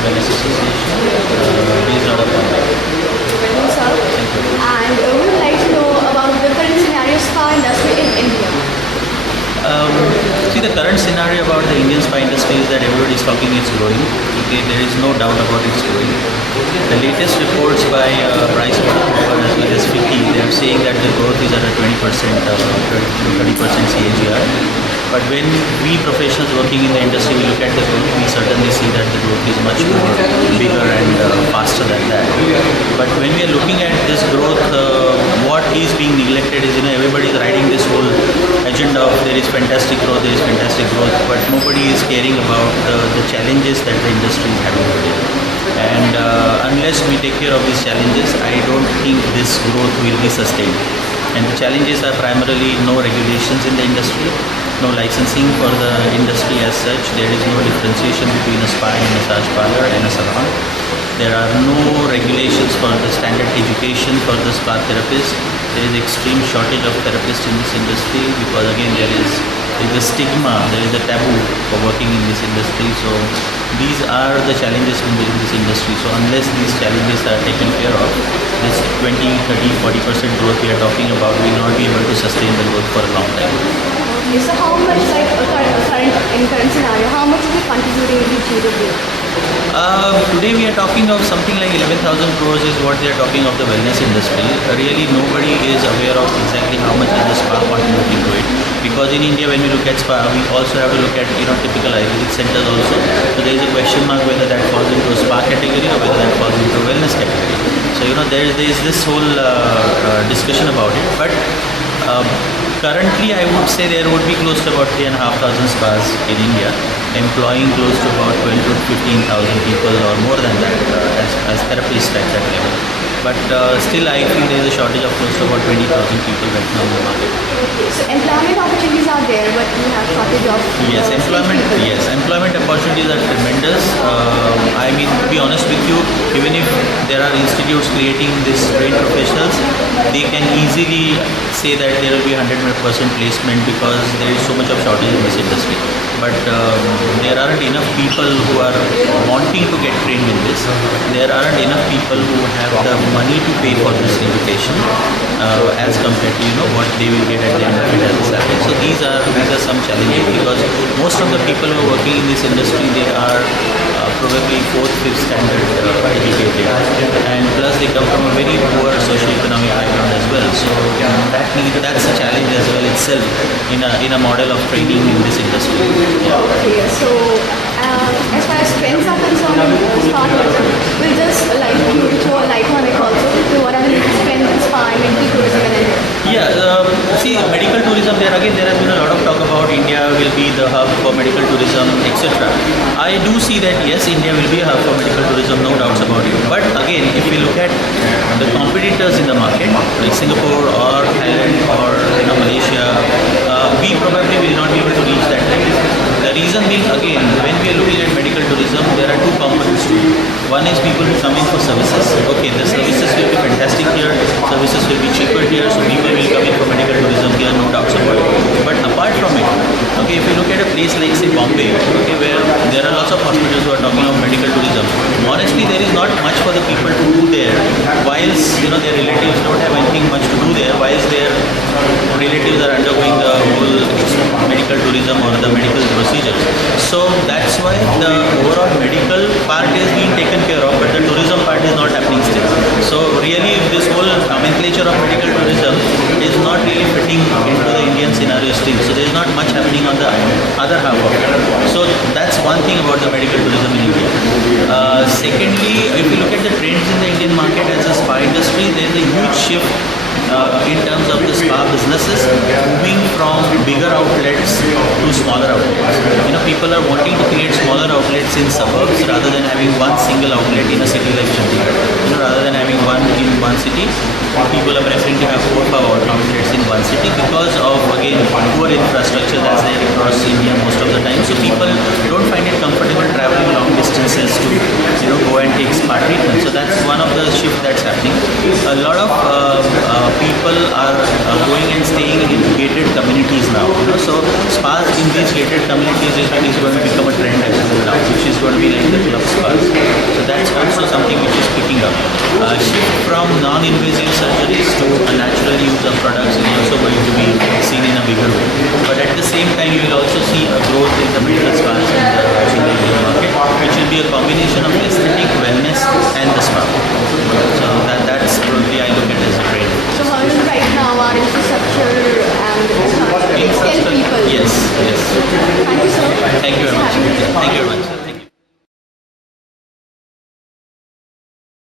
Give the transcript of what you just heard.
Wellness Association based out of Bombay. Welcome, sir. Thank you. And we would like to know about the current scenario spa industry in India. See, the current scenario about the Indian spa industry is that everybody is talking it's growing. Okay, there is no doubt about it's growing. The latest reports by PricewaterhouseCoopers as well as FICCI, they are saying that the growth is at a 20%, 30% CAGR. But when we professionals working in the industry, we look at the growth, we certainly see that the growth is much more bigger and faster than that. But when we are looking at this growth, what is being neglected is, everybody is riding this whole agenda of there is fantastic growth, but nobody is caring about the challenges that the industry is having today. And unless we take care of these challenges, I don't think this growth will be sustained. And the challenges are primarily no regulations in the industry, no licensing for the industry as such. There is no differentiation between a spa and massage parlor and a salon. There are no regulations for the standard education for the spa therapist. There is extreme shortage of therapists in this industry because again there is a stigma, there is a taboo for working in this industry. So these are the challenges in this industry. So unless these challenges are taken care of, this 20, 30, 40% growth we are talking about will not be able to sustain the growth for a long time. Okay, so how much, current scenario, how much is it contributing to GDP? Today we are talking of something like 11,000 crores is what they are talking of the wellness industry. Really nobody is aware of exactly how much is the spa contributing to it. Because in India when we look at spa, we also have to look at typical Ayurvedic centers also. So there is a question mark whether that falls into a spa category or whether that falls into a wellness category. So there is this whole discussion about it. But currently I would say there would be close to about 3,500 spas in India, employing close to about 12 to 15,000 people or more than that as therapists at that level. But still I feel there is a shortage of close to about 20,000 people right now in the market. So employment opportunities are there, but we have shortage of Employment opportunities are tremendous. I mean, to be honest with you, even if there are institutes creating these trained professionals, they can easily say that there will be 100% placement because there is so much of shortage in this industry. But there aren't enough people who are wanting to get trained in this. There aren't enough people who have the money to pay for this education as compared to what they will get at the end of it as a salary. So these are some challenges because most of the people who are working in this industry, they are probably 4th, 5th standard educated, and plus they come from a very poor socio-economic background as well. So that's a challenge as well itself in a model of training in this industry. Okay, so as far as trends are concerned in spa tourism, we'll just like you to throw a light on it also. So what are the latest trends in spa and medical tourism in India? See, medical tourism, there has been a lot of talk about India will be the hub for medical tourism, etc. I do see that yes, India will be a hub for medical tourism, no doubts about it. But again, if we look at the competitors in the market, like Singapore or Thailand or Malaysia, we probably will not be able to reach that level. The reason being, again, when we are looking at medical tourism, there are two components to it. One is people who come in for services. Okay, the services will be fantastic here, services will be cheaper here, so people will come in for medical tourism here, no doubts about it. But apart from it, okay, if you look at a place like say Bombay, okay, where there are lots of hospitals who are talking of medical tourism, honestly there is not much for the people to do there, whilst their relatives don't have anything much to do there, whilst their relatives are undergoing the whole medical tourism or the medical procedures. So that's why the overall medical part is being taken care of, but the tourism part is not happening still. So really this whole nomenclature of medical tourism is not really fitting into the Indian scenario still. So there is not much happening on the other half of it. So that's one thing about the medical tourism in India. Secondly, if you look at the trends in the Indian market as a spa industry, there is a huge shift in terms of the spa businesses moving from bigger outlets to smaller outlets. People are wanting to create smaller outlets in suburbs rather than having one single outlet in a city like Chandigarh. Rather than having one in one city, people are preferring to have 4 or 5 outlets in one city because of, again, poor infrastructure that's there across India most of the time. So people don't find it comfortable traveling long distance businesses to go and take spa treatment. So that's one of the shift that's happening. A lot of people are going and staying in gated communities now. So spas in these gated communities is going to become a trend as well now, which is going to be like the club spas. So that's also something which is picking up. Shift from non-invasive surgeries to a natural use of products is also going to be seen in a bigger way. But at the same time, you will also see a growth in the medical spas in the Indian market, which will be a combination of aesthetic, wellness, and the spa. So that's probably I look at as a trend. So how is right now our infrastructure and skilled people? Yes, yes. Thank you, sir. Thank you very much. Having me. Thank you very much.